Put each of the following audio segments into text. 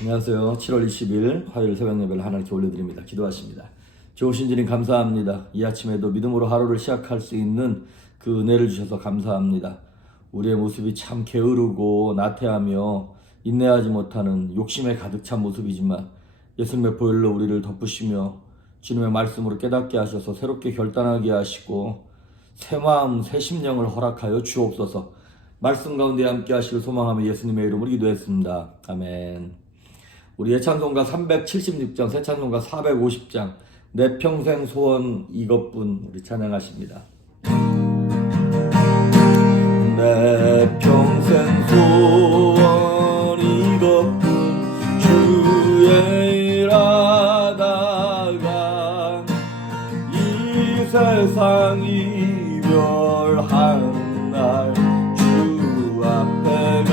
안녕하세요. 7월 20일 화요일 새벽 예배를 하나님께 올려드립니다. 기도하십니다. 좋으신 주님 감사합니다. 이 아침에도 믿음으로 하루를 시작할 수 있는 그 은혜를 주셔서 감사합니다. 우리의 모습이 참 게으르고 나태하며 인내하지 못하는 욕심에 가득 찬 모습이지만 예수님의 보혈로 우리를 덮으시며 주님의 말씀으로 깨닫게 하셔서 새롭게 결단하게 하시고 새 마음 새 심령을 허락하여 주옵소서. 말씀 가운데 함께 하시길 소망하며 예수님의 이름으로 기도했습니다. 아멘. 우리 예찬송가 376장, 새찬송가 450장, 내 평생 소원 이것뿐 우리 찬양하십니다. 내 평생 소원 이것뿐 주의 일하다가 이 세상 이별한 날 주 앞에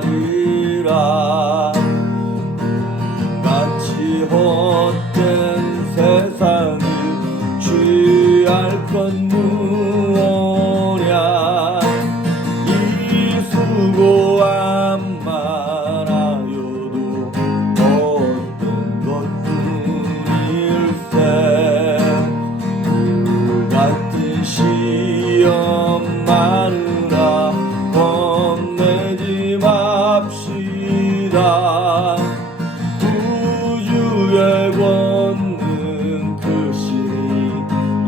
가리라. 헛된 세상을 취할 건 무엇냐. 이 수고한 말하여도 어떤 것뿐일세. 같은 시험 마누라 겁내지 맙시다. 권능 크시니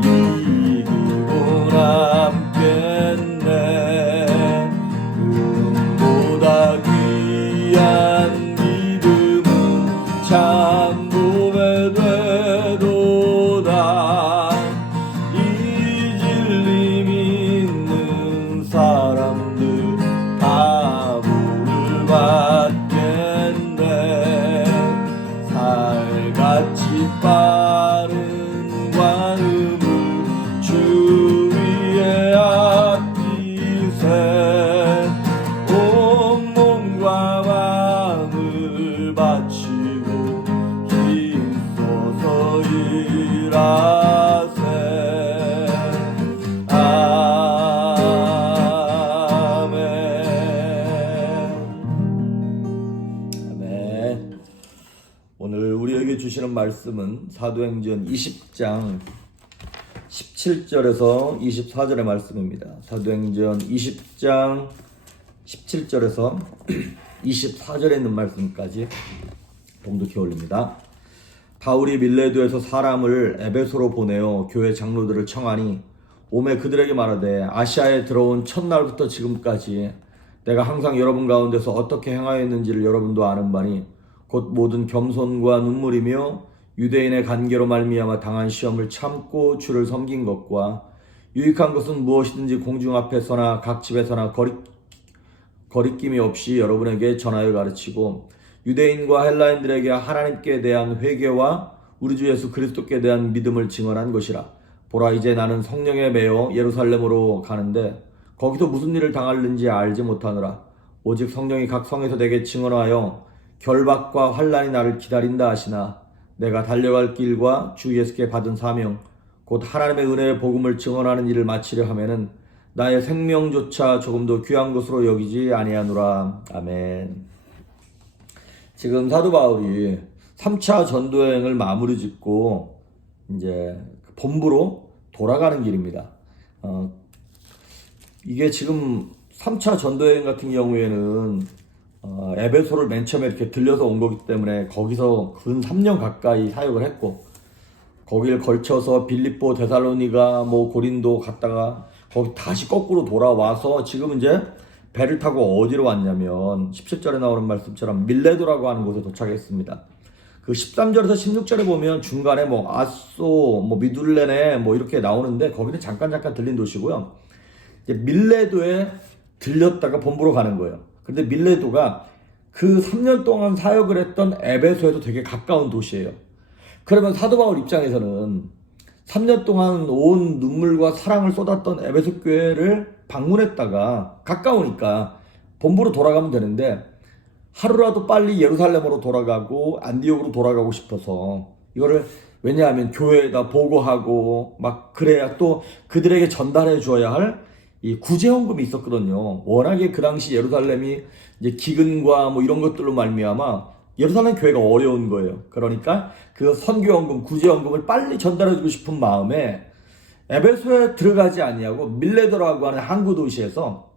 이기고 남겠네. 금보다 귀한 믿음은 참 보배되도다. 이 진리 믿는 사람들 다 복을 받겠네. 살같이 빠른 광음을 주 위에 아끼세. 온 몸과 마음을 바치고 힘써서 일하세. 오늘 우리에게 주시는 말씀은 사도행전 20장 17절에서 24절의 말씀입니다. 사도행전 20장 17절에서 24절에 있는 말씀까지 봉독해 올립니다. 바울이 밀레도에서 사람을 에베소로 보내어 교회 장로들을 청하니 오매 그들에게 말하되 아시아에 들어온 첫날부터 지금까지 내가 항상 여러분 가운데서 어떻게 행하였는지를 여러분도 아는 바니 곧 모든 겸손과 눈물이며 유대인의 관계로 말미암아 당한 시험을 참고 주를 섬긴 것과 유익한 것은 무엇이든지 공중 앞에서나 각 집에서나 거리낌이 없이 여러분에게 전하여 가르치고 유대인과 헬라인들에게 하나님께 대한 회개와 우리 주 예수 그리스도께 대한 믿음을 증언한 것이라. 보라, 이제 나는 성령에 매여 예루살렘으로 가는데 거기서 무슨 일을 당할는지 알지 못하노라. 오직 성령이 각 성에서 내게 증언하여 결박과 환난이 나를 기다린다 하시나 내가 달려갈 길과 주 예수께 받은 사명 곧 하나님의 은혜의 복음을 증언하는 일을 마치려 하면은 나의 생명조차 조금도 귀한 것으로 여기지 아니하노라. 아멘. 지금 사도 바울이 3차 전도여행을 마무리 짓고 이제 본부로 돌아가는 길입니다. 이게 지금 3차 전도여행 같은 경우에는 에베소를 맨 처음에 이렇게 들려서 온 거기 때문에 거기서 근 3년 가까이 사역을 했고 거기를 걸쳐서 빌립보, 데살로니가, 고린도 갔다가 거기 다시 거꾸로 돌아와서 지금 이제 배를 타고 어디로 왔냐면 17절에 나오는 말씀처럼 밀레도라고 하는 곳에 도착했습니다. 그 13절에서 16절에 보면 중간에 아소, 미둘레네 이렇게 나오는데 거기는 잠깐 들린 도시고요. 이제 밀레도에 들렸다가 본부로 가는 거예요. 근데 밀레도가 그 3년 동안 사역을 했던 에베소에도 되게 가까운 도시예요. 그러면 사도 바울 입장에서는 3년 동안 온 눈물과 사랑을 쏟았던 에베소 교회를 방문했다가 가까우니까 본부로 돌아가면 되는데 하루라도 빨리 예루살렘으로 돌아가고 안디옥으로 돌아가고 싶어서 이거를 왜냐하면 교회에다 보고하고 그래야 또 그들에게 전달해 주어야 할 이 구제헌금이 있었거든요. 워낙에 그 당시 예루살렘이 이제 기근과 이런 것들로 말미암아 예루살렘 교회가 어려운 거예요. 그러니까 그 선교연금, 구제연금을 빨리 전달해주고 싶은 마음에 에베소에 들어가지 아니하고 밀레도라고 하는 항구 도시에서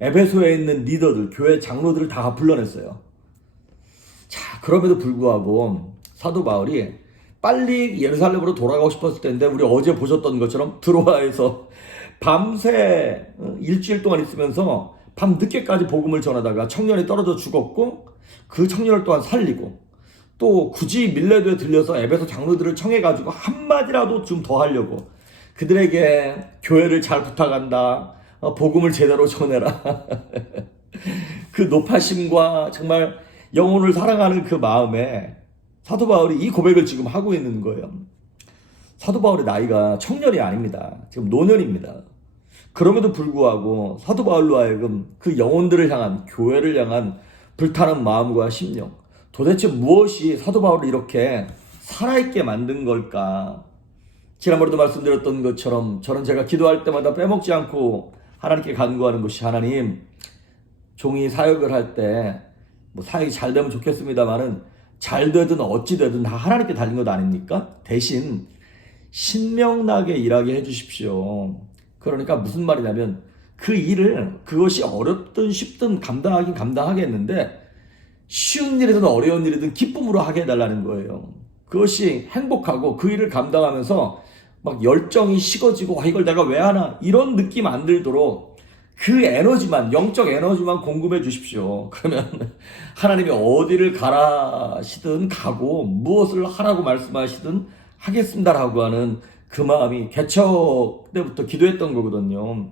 에베소에 있는 리더들, 교회 장로들을 다 불러냈어요. 자, 그럼에도 불구하고 사도 바울이 빨리 예루살렘으로 돌아가고 싶었을 텐데, 우리 어제 보셨던 것처럼 드로아에서 밤새 일주일 동안 있으면서 밤 늦게까지 복음을 전하다가 청년이 떨어져 죽었고, 그 청년을 또한 살리고, 또 굳이 밀레도에 들려서 에베소 장로들을 청해가지고 한마디라도 좀 더 하려고 그들에게 교회를 잘 부탁한다, 복음을 제대로 전해라. 그 높아심과 정말 영혼을 사랑하는 그 마음에 사도 바울이 이 고백을 지금 하고 있는 거예요. 사도 바울의 나이가 청년이 아닙니다. 지금 노년입니다. 그럼에도 불구하고 사도 바울로 하여금 그 영혼들을 향한, 교회를 향한 불타는 마음과 심령, 도대체 무엇이 사도 바울을 이렇게 살아있게 만든 걸까? 지난번에도 말씀드렸던 것처럼 저는 제가 기도할 때마다 빼먹지 않고 하나님께 간구하는 것이, 하나님, 종이 사역을 할 때 뭐 사역이 잘 되면 좋겠습니다만은 잘 되든 어찌 되든 다 하나님께 달린 것 아닙니까? 대신 신명나게 일하게 해주십시오. 그러니까 무슨 말이냐면, 그 일을, 그것이 어렵든 쉽든 감당하긴 감당하겠는데 쉬운 일이든 어려운 일이든 기쁨으로 하게 해달라는 거예요. 그것이 행복하고 그 일을 감당하면서 막 열정이 식어지고 이걸 내가 왜 하나, 이런 느낌 안 들도록 그 에너지만, 영적 에너지만 공급해 주십시오. 그러면 하나님이 어디를 가라시든 가고 무엇을 하라고 말씀하시든 하겠습니다라고 하는 그 마음이 개척 때부터 기도했던 거거든요.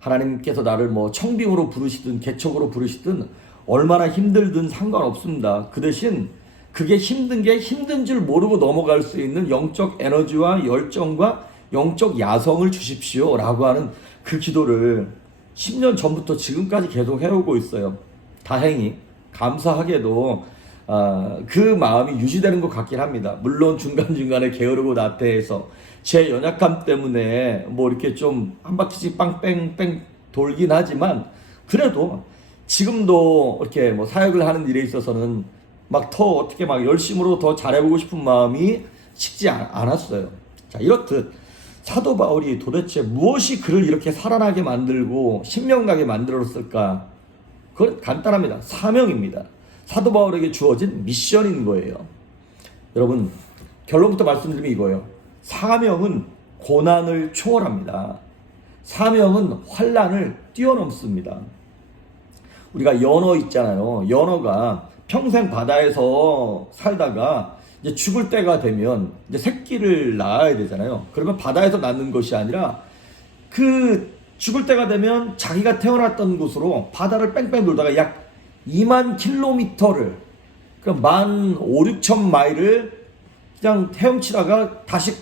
하나님께서 나를 뭐 청빙으로 부르시든 개척으로 부르시든 얼마나 힘들든 상관없습니다. 그 대신 그게 힘든 게 힘든 줄 모르고 넘어갈 수 있는 영적 에너지와 열정과 영적 야성을 주십시오 라고 하는 그 기도를 10년 전부터 지금까지 계속 해오고 있어요. 다행히 감사하게도 그 마음이 유지되는 것 같긴 합니다. 물론 중간중간에 게으르고 나태해서 제 연약함 때문에 뭐 이렇게 좀 한 바퀴씩 빵뺑뺑 돌긴 하지만, 그래도 지금도 이렇게 뭐 사역을 하는 일에 있어서는 막 더 어떻게 막 열심으로 더 잘해보고 싶은 마음이 식지 않았어요. 자, 이렇듯 사도 바울이 도대체 무엇이 그를 이렇게 살아나게 만들고 신명나게 만들었을까? 그건 간단합니다. 사명입니다. 사도 바울에게 주어진 미션인 거예요. 여러분, 결론부터 말씀드리면 이거예요. 사명은 고난을 초월합니다. 사명은 환난을 뛰어넘습니다. 우리가 연어 있잖아요. 연어가 평생 바다에서 살다가 이제 죽을 때가 되면 이제 새끼를 낳아야 되잖아요. 그러면 바다에서 낳는 것이 아니라 그 죽을 때가 되면 자기가 태어났던 곳으로 바다를 뺑뺑 돌다가 약 2만 킬로미터를, 그럼 15,000~16,000마일을 그냥 헤엄치다가 다시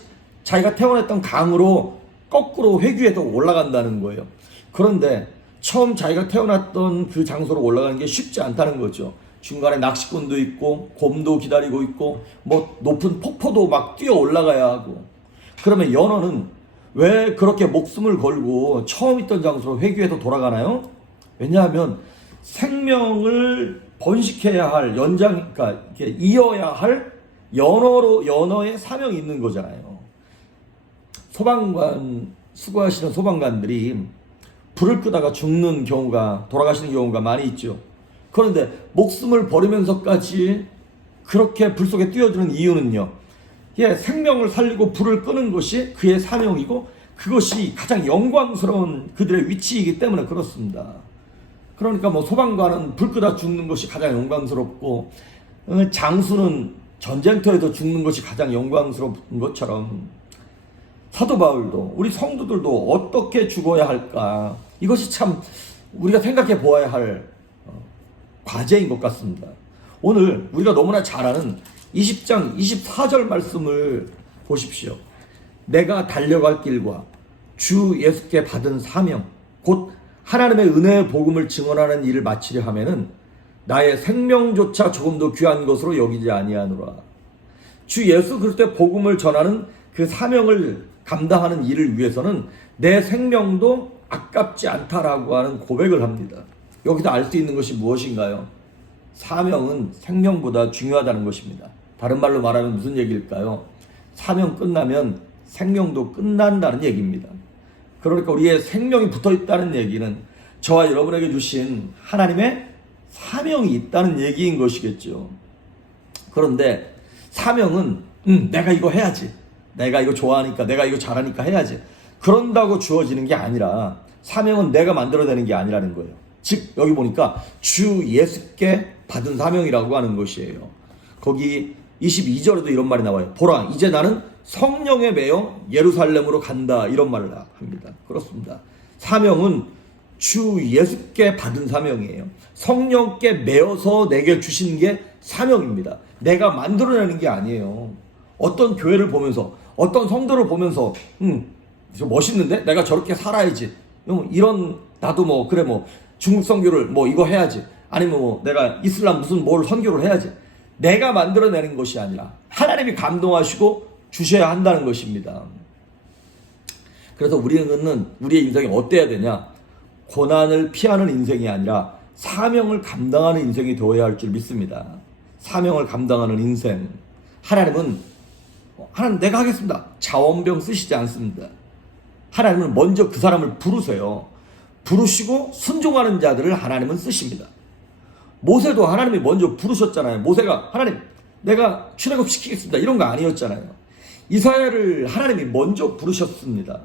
자기가 태어났던 강으로 거꾸로 회귀해서 올라간다는 거예요. 그런데 처음 자기가 태어났던 그 장소로 올라가는 게 쉽지 않다는 거죠. 중간에 낚시꾼도 있고 곰도 기다리고 있고 뭐 높은 폭포도 막 뛰어 올라가야 하고. 그러면 연어는 왜 그렇게 목숨을 걸고 처음 있던 장소로 회귀해서 돌아가나요? 왜냐하면 생명을 번식해야 할 그러니까 이렇게 이어야 할 연어의 사명이 있는 거잖아요. 수고하시는 소방관들이 불을 끄다가 죽는 경우가, 돌아가시는 경우가 많이 있죠. 그런데 목숨을 버리면서까지 그렇게 불 속에 뛰어드는 이유는요, 생명을 살리고 불을 끄는 것이 그의 사명이고 그것이 가장 영광스러운 그들의 위치이기 때문에 그렇습니다. 그러니까 뭐 소방관은 불 끄다 죽는 것이 가장 영광스럽고, 장수는 전쟁터에서 죽는 것이 가장 영광스러운 것처럼 사도 바울도, 우리 성도들도 어떻게 죽어야 할까, 이것이 참 우리가 생각해 보아야 할 과제인 것 같습니다. 오늘 우리가 너무나 잘 아는 20장 24절 말씀을 보십시오. 내가 달려갈 길과 주 예수께 받은 사명, 곧 하나님의 은혜의 복음을 증언하는 일을 마치려 하면은 나의 생명조차 조금도 귀한 것으로 여기지 아니하노라. 주 예수 그리스도의 복음을 전하는 그 사명을 감당하는 일을 위해서는 내 생명도 아깝지 않다라고 하는 고백을 합니다. 여기서 알 수 있는 것이 무엇인가요? 사명은 생명보다 중요하다는 것입니다. 다른 말로 말하면 무슨 얘기일까요? 사명 끝나면 생명도 끝난다는 얘기입니다. 그러니까 우리의 생명이 붙어 있다는 얘기는 저와 여러분에게 주신 하나님의 사명이 있다는 얘기인 것이겠죠. 그런데 사명은 내가 이거 해야지, 내가 이거 좋아하니까, 내가 이거 잘하니까 해야지, 그런다고 주어지는 게 아니라, 사명은 내가 만들어내는 게 아니라는 거예요. 즉 여기 보니까 주 예수께 받은 사명이라고 하는 것이에요. 거기 22절에도 이런 말이 나와요. 보라, 이제 나는 성령에 매여 예루살렘으로 간다, 이런 말을 합니다. 그렇습니다. 사명은 주 예수께 받은 사명이에요. 성령께 매어서 내게 주신 게 사명입니다. 내가 만들어내는 게 아니에요. 어떤 교회를 보면서, 어떤 성도를 보면서 저 멋있는데 내가 저렇게 살아야지, 이런, 나도 뭐 그래 뭐 중국 선교를 뭐 이거 해야지, 아니면 뭐 내가 이슬람 무슨 뭘 선교를 해야지, 내가 만들어내는 것이 아니라 하나님이 감동하시고 주셔야 한다는 것입니다. 그래서 우리는 우리의 인생이 어때야 되냐? 고난을 피하는 인생이 아니라 사명을 감당하는 인생이 되어야 할 줄 믿습니다. 사명을 감당하는 인생. 하나님 내가 하겠습니다, 자원병 쓰시지 않습니다. 하나님은 먼저 그 사람을 부르세요. 부르시고 순종하는 자들을 하나님은 쓰십니다. 모세도 하나님이 먼저 부르셨잖아요. 모세가 하나님 내가 출애굽 시키겠습니다, 이런 거 아니었잖아요. 이스라엘을 하나님이 먼저 부르셨습니다.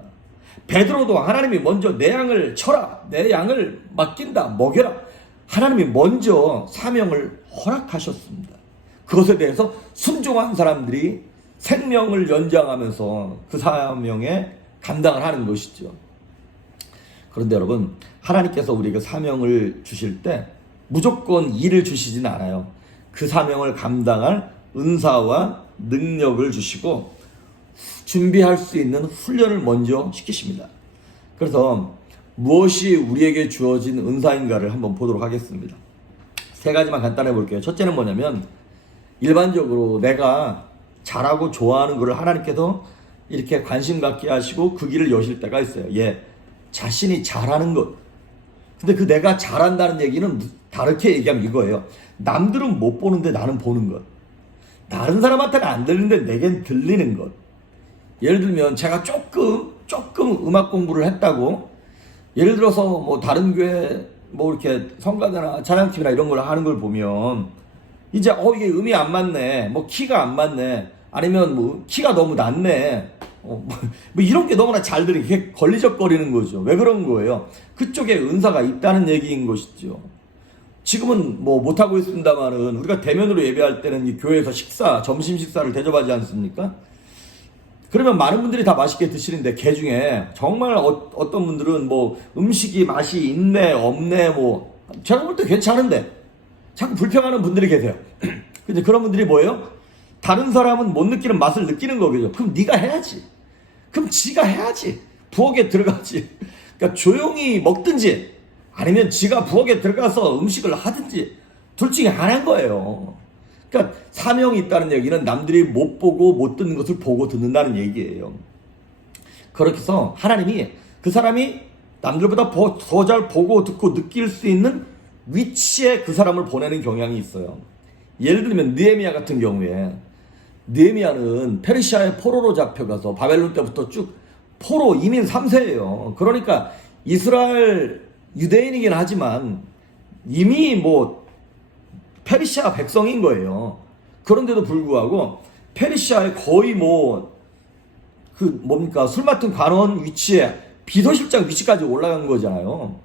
베드로도 하나님이 먼저 내 양을 쳐라, 내 양을 맡긴다, 먹여라, 하나님이 먼저 사명을 허락하셨습니다. 그것에 대해서 순종한 사람들이 생명을 연장하면서 그 사명에 감당을 하는 것이죠. 그런데 여러분, 하나님께서 우리에게 사명을 주실 때 무조건 일을 주시진 않아요. 그 사명을 감당할 은사와 능력을 주시고 준비할 수 있는 훈련을 먼저 시키십니다. 그래서 무엇이 우리에게 주어진 은사인가를 한번 보도록 하겠습니다. 세 가지만 간단해 볼게요. 첫째는 뭐냐면, 일반적으로 내가 잘하고 좋아하는 것을 하나님께서 이렇게 관심 갖게 하시고 그 길을 여실 때가 있어요. 자신이 잘하는 것. 근데 그 내가 잘한다는 얘기는 다르게 얘기하면 이거예요. 남들은 못 보는데 나는 보는 것. 다른 사람한테는 안 들리는데 내겐 들리는 것. 예를 들면 제가 조금 음악 공부를 했다고, 예를 들어서 뭐 다른 교회 뭐 이렇게 성가대나 찬양팀이나 이런 걸 하는 걸 보면 이제 이게 음이 안 맞네, 뭐 키가 안 맞네, 아니면 뭐 키가 너무 낮네, 뭐 이런 게 너무나 잘 들리게 걸리적거리는 거죠. 왜 그런 거예요? 그쪽에 은사가 있다는 얘기인 것이죠. 지금은 뭐 못하고 있습니다만은 우리가 대면으로 예배할 때는 이 교회에서 점심 식사를 대접하지 않습니까? 그러면 많은 분들이 다 맛있게 드시는데 그 중에 정말 어떤 분들은 뭐 음식이 맛이 있네 없네, 뭐 제가 볼 때 괜찮은데 자꾸 불평하는 분들이 계세요. 근데 그런 분들이 뭐예요? 다른 사람은 못 느끼는 맛을 느끼는 거겠죠. 그럼 네가 해야지. 그럼 지가 해야지. 부엌에 들어가지. 그러니까 조용히 먹든지 아니면 지가 부엌에 들어가서 음식을 하든지 둘 중에 하나인 거예요. 그러니까 사명이 있다는 얘기는 남들이 못 보고 못 듣는 것을 보고 듣는다는 얘기예요. 그렇게 해서 하나님이 그 사람이 남들보다 더 잘 보고 듣고 느낄 수 있는 위치에 그 사람을 보내는 경향이 있어요. 예를 들면 느헤미야 같은 경우에, 느헤미야는 페르시아의 포로로 잡혀가서 바벨론 때부터 쭉 포로 이민 3세예요. 그러니까 이스라엘 유대인이긴 하지만 이미 뭐 페르시아 백성인 거예요. 그런데도 불구하고 페르시아의 거의 술 맡은 관원 위치에 비서실장 위치까지 올라간 거잖아요.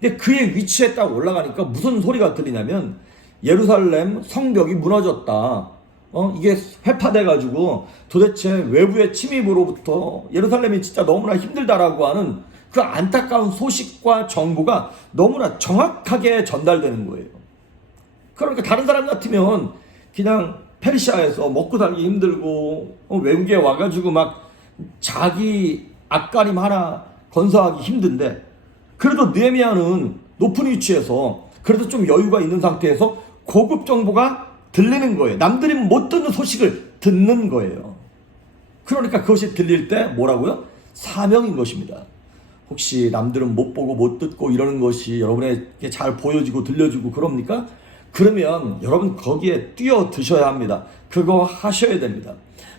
근데 그의 위치에 딱 올라가니까 무슨 소리가 들리냐면, 예루살렘 성벽이 무너졌다. 이게 회파돼가지고 도대체 외부의 침입으로부터 예루살렘이 진짜 너무나 힘들다라고 하는 그 안타까운 소식과 정보가 너무나 정확하게 전달되는 거예요. 그러니까 다른 사람 같으면 그냥 페르시아에서 먹고 살기 힘들고 외국에 와가지고 막 자기 앞가림 하나 건설하기 힘든데, 그래도 느헤미야는 높은 위치에서 그래도 좀 여유가 있는 상태에서 고급 정보가 들리는 거예요. 남들이 못 듣는 소식을 듣는 거예요. 그러니까 그것이 들릴 때 뭐라고요? 사명인 것입니다. 혹시 남들은 못 보고 못 듣고 이러는 것이 여러분에게 잘 보여지고 들려지고 그럽니까? 그러면 여러분 거기에 뛰어드셔야 합니다. 그거 하셔야 됩니다.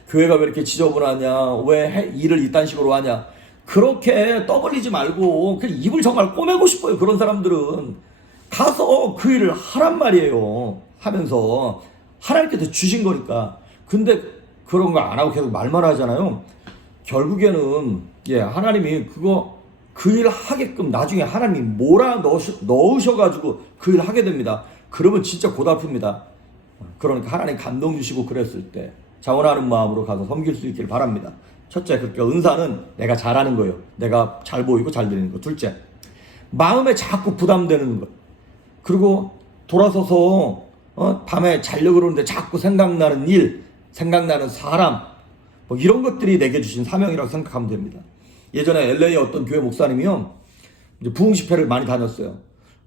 교회가 왜 이렇게 지저분하냐, 왜 일을 이딴 식으로 하냐, 그렇게 떠벌리지 말고 그냥 입을 정말 꼬매고 싶어요. 그런 사람들은 가서 그 일을 하란 말이에요. 하면서 하나님께서 주신 거니까. 근데 그런 거 안 하고 계속 말만 하잖아요. 결국에는 하나님이 그 일 하게끔 나중에 하나님이 넣으셔가지고 그 일 하게 됩니다. 그러면 진짜 고달픕니다. 그러니까 하나님 감동 주시고 그랬을 때 자원하는 마음으로 가서 섬길 수 있길 바랍니다. 첫째, 그러니까 은사는 내가 잘하는 거예요. 내가 잘 보이고 잘 들리는 거. 둘째, 마음에 자꾸 부담되는 것. 그리고 돌아서서 밤에 자려고 그러는데 자꾸 생각나는 일, 생각나는 사람, 뭐 이런 것들이 내게 주신 사명이라고 생각하면 됩니다. 예전에 LA의 어떤 교회 목사님이요, 이제 부흥 집회를 많이 다녔어요.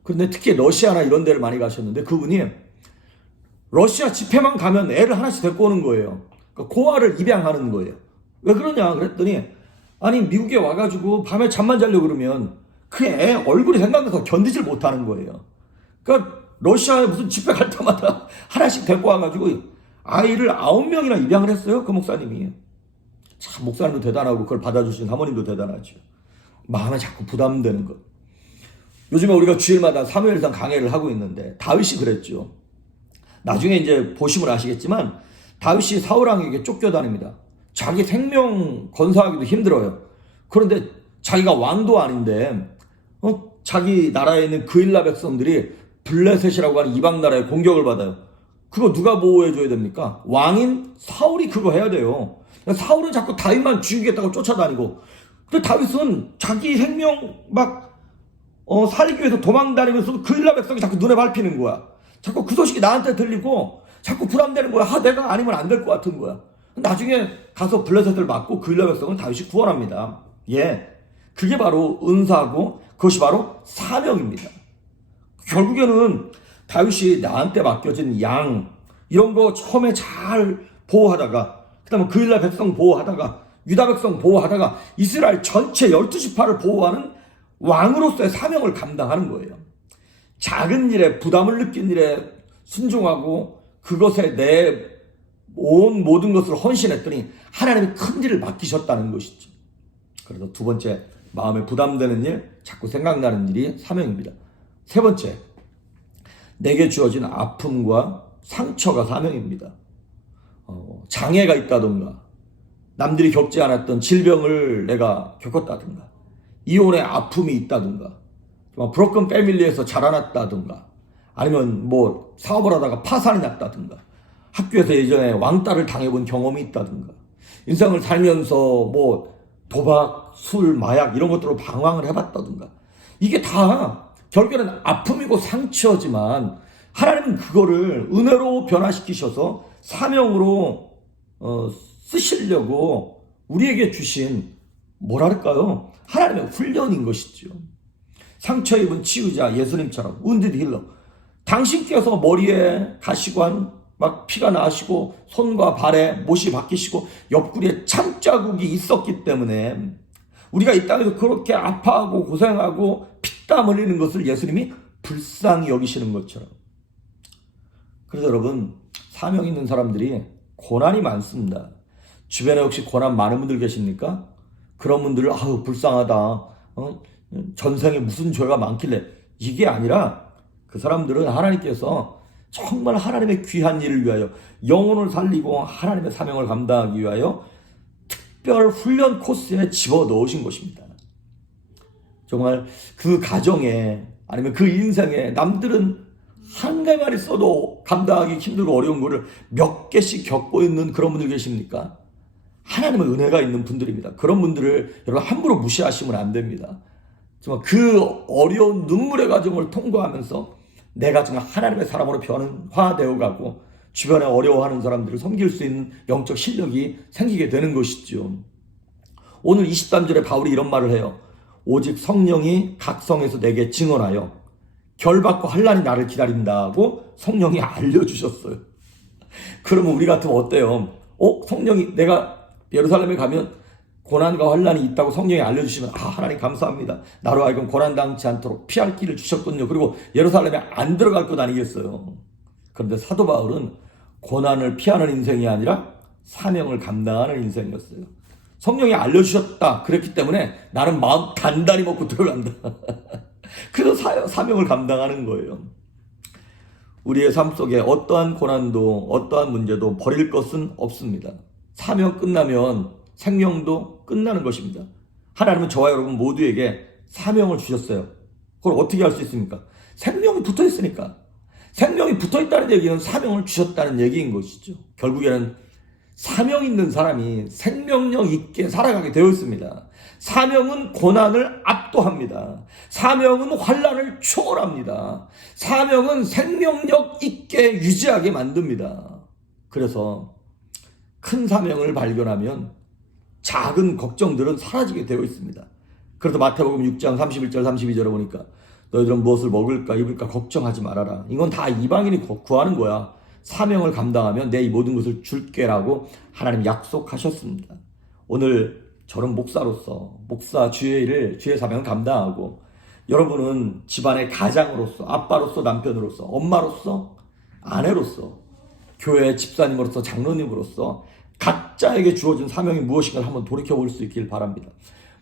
그런데 특히 러시아나 이런 데를 많이 가셨는데 그분이 러시아 집회만 가면 애를 하나씩 데리고 오는 거예요. 그러니까 고아를 입양하는 거예요. 왜 그러냐 그랬더니, 아니 미국에 와가지고 밤에 잠만 자려고 그러면 그 애 얼굴이 생각나서 견디질 못하는 거예요. 그러니까 러시아에 무슨 집회 갈 때마다 하나씩 데리고 와가지고 아이를 9명이나 입양을 했어요. 그 목사님이. 참 목사님도 대단하고 그걸 받아주신 사모님도 대단하죠. 마음에 자꾸 부담되는 것. 요즘에 우리가 주일마다 사무엘상 강해를 하고 있는데 다윗이 그랬죠. 나중에 이제 보시면 아시겠지만 다윗이 사울왕에게 쫓겨다닙니다. 자기 생명 건사하기도 힘들어요. 그런데 자기가 왕도 아닌데 자기 나라에 있는 그일라 백성들이 블레셋이라고 하는 이방 나라의 공격을 받아요. 그거 누가 보호해줘야 됩니까? 왕인 사울이 그거 해야 돼요. 사울은 자꾸 다윗만 죽이겠다고 쫓아다니고, 근데 다윗은 자기 생명 살기 위해서 도망다니면서도 그일라 백성이 자꾸 눈에 밟히는 거야. 자꾸 그 소식이 나한테 들리고 자꾸 부담되는 거야. 내가 아니면 안 될 것 같은 거야. 나중에 가서 블레셋을 맞고 그일라 백성은 다윗이 구원합니다. 그게 바로 은사고 그것이 바로 사명입니다. 결국에는 다윗이 나한테 맡겨진 양 이런 거 처음에 잘 보호하다가, 그 다음에 그일라 백성 보호하다가, 유다 백성 보호하다가 이스라엘 전체 12지파를 보호하는 왕으로서의 사명을 감당하는 거예요. 작은 일에 부담을 느낀 일에 순종하고 그것에 내 온 모든 것을 헌신했더니 하나님이 큰 일을 맡기셨다는 것이죠. 그래서 두 번째, 마음에 부담되는 일, 자꾸 생각나는 일이 사명입니다. 세 번째, 내게 주어진 아픔과 상처가 사명입니다. 장애가 있다든가, 남들이 겪지 않았던 질병을 내가 겪었다든가, 이혼의 아픔이 있다든가, 브로큰 패밀리에서 자라났다든가, 아니면 뭐 사업을 하다가 파산이 났다든가, 학교에서 예전에 왕따를 당해본 경험이 있다든가, 인생을 살면서 뭐 도박, 술, 마약 이런 것들로 방황을 해봤다든가, 이게 다 결국에는 아픔이고 상처지만 하나님은 그거를 은혜로 변화시키셔서 사명으로 쓰시려고 우리에게 주신 뭐랄까요? 하나님의 훈련인 것이죠. 상처 입은 치유자 예수님처럼 wounded healer. 당신께서 머리에 가시관 피가 나시고 손과 발에 못이 박히시고 옆구리에 참자국이 있었기 때문에 우리가 이 땅에서 그렇게 아파하고 고생하고 피땀 흘리는 것을 예수님이 불쌍히 여기시는 것처럼. 그래서 여러분, 사명 있는 사람들이 고난이 많습니다. 주변에 혹시 고난 많은 분들 계십니까? 그런 분들을 불쌍하다, 전생에 무슨 죄가 많길래, 이게 아니라 그 사람들은 하나님께서 정말 하나님의 귀한 일을 위하여 영혼을 살리고 하나님의 사명을 감당하기 위하여 특별 훈련 코스에 집어넣으신 것입니다. 정말 그 가정에 아니면 그 인생에 남들은 한 개만 있어도 감당하기 힘들고 어려운 거를 몇 개씩 겪고 있는 그런 분들 계십니까? 하나님의 은혜가 있는 분들입니다. 그런 분들을 여러분 함부로 무시하시면 안 됩니다. 정말 그 어려운 눈물의 과정을 통과하면서 내가 정말 하나님의 사람으로 변화되어 가고 주변에 어려워하는 사람들을 섬길 수 있는 영적 실력이 생기게 되는 것이죠. 오늘 23절에 바울이 이런 말을 해요. 오직 성령이 각 성에서 내게 증언하여 결받고 환난이 나를 기다린다고 성령이 알려주셨어요. 그러면 우리 같으면 어때요? 성령이, 내가 예루살렘에 가면 고난과 환난이 있다고 성령이 알려주시면 하나님 감사합니다. 나로 하여금 고난당치 않도록 피할 길을 주셨군요. 그리고 예루살렘에 안 들어갈 것 아니겠어요. 그런데 사도 바울은 고난을 피하는 인생이 아니라 사명을 감당하는 인생이었어요. 성령이 알려주셨다. 그랬기 때문에 나는 마음 단단히 먹고 들어간다. 그래서 사명을 감당하는 거예요. 우리의 삶 속에 어떠한 고난도 어떠한 문제도 버릴 것은 없습니다. 사명 끝나면 생명도 끝나는 것입니다. 하나님은 저와 여러분 모두에게 사명을 주셨어요. 그걸 어떻게 할 수 있습니까? 생명이 붙어 있으니까. 생명이 붙어 있다는 얘기는 사명을 주셨다는 얘기인 것이죠. 결국에는 사명 있는 사람이 생명력 있게 살아가게 되어 있습니다. 사명은 고난을 압도합니다. 사명은 환난을 초월합니다. 사명은 생명력 있게 유지하게 만듭니다. 그래서 큰 사명을 발견하면 작은 걱정들은 사라지게 되어 있습니다. 그래서 마태복음 6장 31절 32절에 보니까 너희들은 무엇을 먹을까 입을까 걱정하지 말아라. 이건 다 이방인이 구하는 거야. 사명을 감당하면 내 이 모든 것을 줄게라고 하나님 약속하셨습니다. 오늘 저는 목사로서 목사 주의 일을 주의 사명을 감당하고 여러분은 집안의 가장으로서 아빠로서 남편으로서 엄마로서 아내로서 교회 집사님으로서 장로님으로서 각자에게 주어진 사명이 무엇인가 한번 돌이켜볼 수 있길 바랍니다.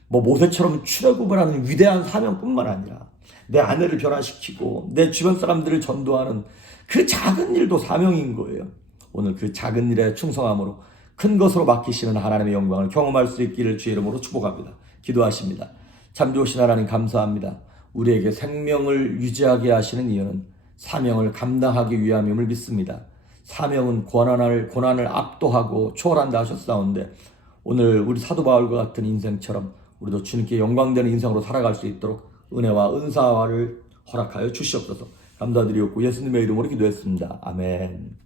모세처럼 출애굽을 위대한 사명뿐만 아니라 내 아내를 변화시키고 내 주변 사람들을 전도하는 그 작은 일도 사명인 거예요. 오늘 그 작은 일에 충성함으로 큰 것으로 맡기시는 하나님의 영광을 경험할 수 있기를 주의 이름으로 축복합니다. 기도하십니다. 참 좋으신 하나님 감사합니다. 우리에게 생명을 유지하게 하시는 이유는 사명을 감당하기 위함임을 믿습니다. 사명은 고난을 압도하고 초월한다 하셨사온데 오늘 우리 사도 바울과 같은 인생처럼 우리도 주님께 영광되는 인생으로 살아갈 수 있도록 은혜와 은사를 허락하여 주시옵소서. 감사드리옵고 예수님의 이름으로 기도했습니다. 아멘.